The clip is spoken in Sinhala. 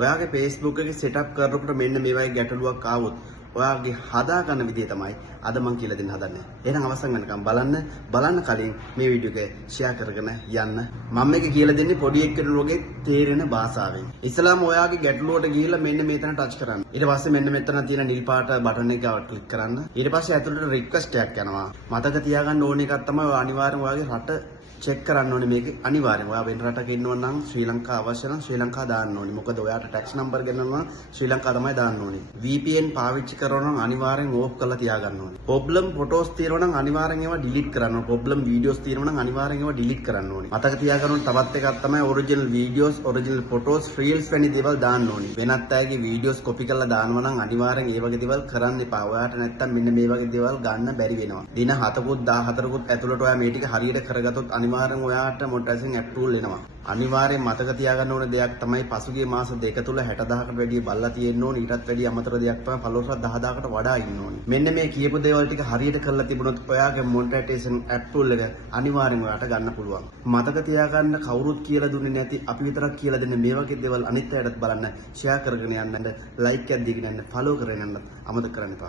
ඔයාගේ Facebook එකේ setup කරනකොට මෙන්න මේ වගේ ගැටලුවක් ආවොත් ඔයාගේ හදා ගන්න විදිය තමයි අද මම කියලා දෙන්න හදන්නේ. එහෙනම් අවසන් වෙනකම් බලන්න කලින් මේ වීඩියෝ එක ෂෙයා කරගෙන යන්න. මම මේක කියලා දෙන්නේ පොඩි එක්කෙනෙකුට වගේ තේරෙන භාෂාවෙන්. ඉස්සලාම ඔයාගේ ගැටලුවට ගිහිල්ලා මෙන්න මෙතන ටච් කරන්න. ඊට පස්සේ මෙන්න මෙතන තියෙන නිල් පාට බටන් එක ක්ලික් කරන්න. ඊට පස්සේ ඇතුළට රික්වෙස්ට් එකක් යනවා. මතක තියාගන්න ඕන එකක් තමයි අනිවාර්යෙන් ඔයාගේ රට චෙක් කරන්න ඕනේ මේක අනිවාර්යෙන්. ඔයා වෙන රටක ඉන්නව නම් ශ්‍රී ලංකාව අවශ්‍ය නම් ශ්‍රී ලංකාව දාන්න ඕනේ. මොකද ඔයාට ටැක්ස් නම්බර් ගන්නනවා ශ්‍රී ලංකාව තමයි දාන්න ඕනේ. VPN පාවිච්චි කරනවා නම් අනිවාර්යෙන් ඕෆ් කරලා තියාගන්න ඕනේ. ප්‍රොබ්ලම් ෆොටෝස් තියෙනවා නම් අනිවාර්යෙන් ඒවා ඩිලීට් කරන්න ඕනේ. ප්‍රොබ්ලම් වීඩියෝස් තියෙනවා නම් අනිවාර්යෙන් ඒවා ඩිලීට් කරන්න ඕනේ. මතක තියාගන්න ඕනේ තවත් එකක් තමයි ඔරිජිනල් වීඩියෝස්, ඔරිජිනල් ෆොටෝස්, රීල්ස් වැනි දේවල් දාන්න ඕනේ. වෙනත් අයගේ වීඩියෝස් කොපි කරලා දානවා නම් අනිවාර්යෙන් ඒ වගේ දේවල් කරන්න එපා. ඔයාට නැත්තම් මෙන්න මේ වගේ දේවල් ගන්න බැරි වෙනවා. දින 7කුත් 14කුත් ඇතුළත ඔයා මේ ටික හරියට කරගත්තොත් අනිවාර්යෙන් ඔයාට මොනිටයිසින් ඇප් ටූල් එනවා. අනිවාර්යෙන් මතක තියාගන්න ඕන දෙයක් තමයි පසුගිය මාස දෙක තුල 60000කට වැඩිය බල්ලා තියෙන්න ඕනේ. ඊටත් වැඩිය අමතර දෙයක් තමයි followers 10000කට වඩා ඉන්න ඕනේ. මෙන්න මේ කියපු දේවල් ටික හරියට කරලා තිබුණොත් ඔයාගේ මොනිටයිසේෂන් ඇප් ටූල් එක අනිවාර්යෙන් ඔයාට ගන්න පුළුවන්. මතක තියාගන්න කවුරුත් කියලා දුන්නේ නැති අපි විතරක් කියලා දෙන්නේ මේ වගේ දේවල් අනිත් අයටත් බලන්න ෂෙයා කරගෙන යන්න, ලයික් එකක් දීගෙන යන්න, ෆලෝ කරගෙන යන්න අමතක කරන්න එපා.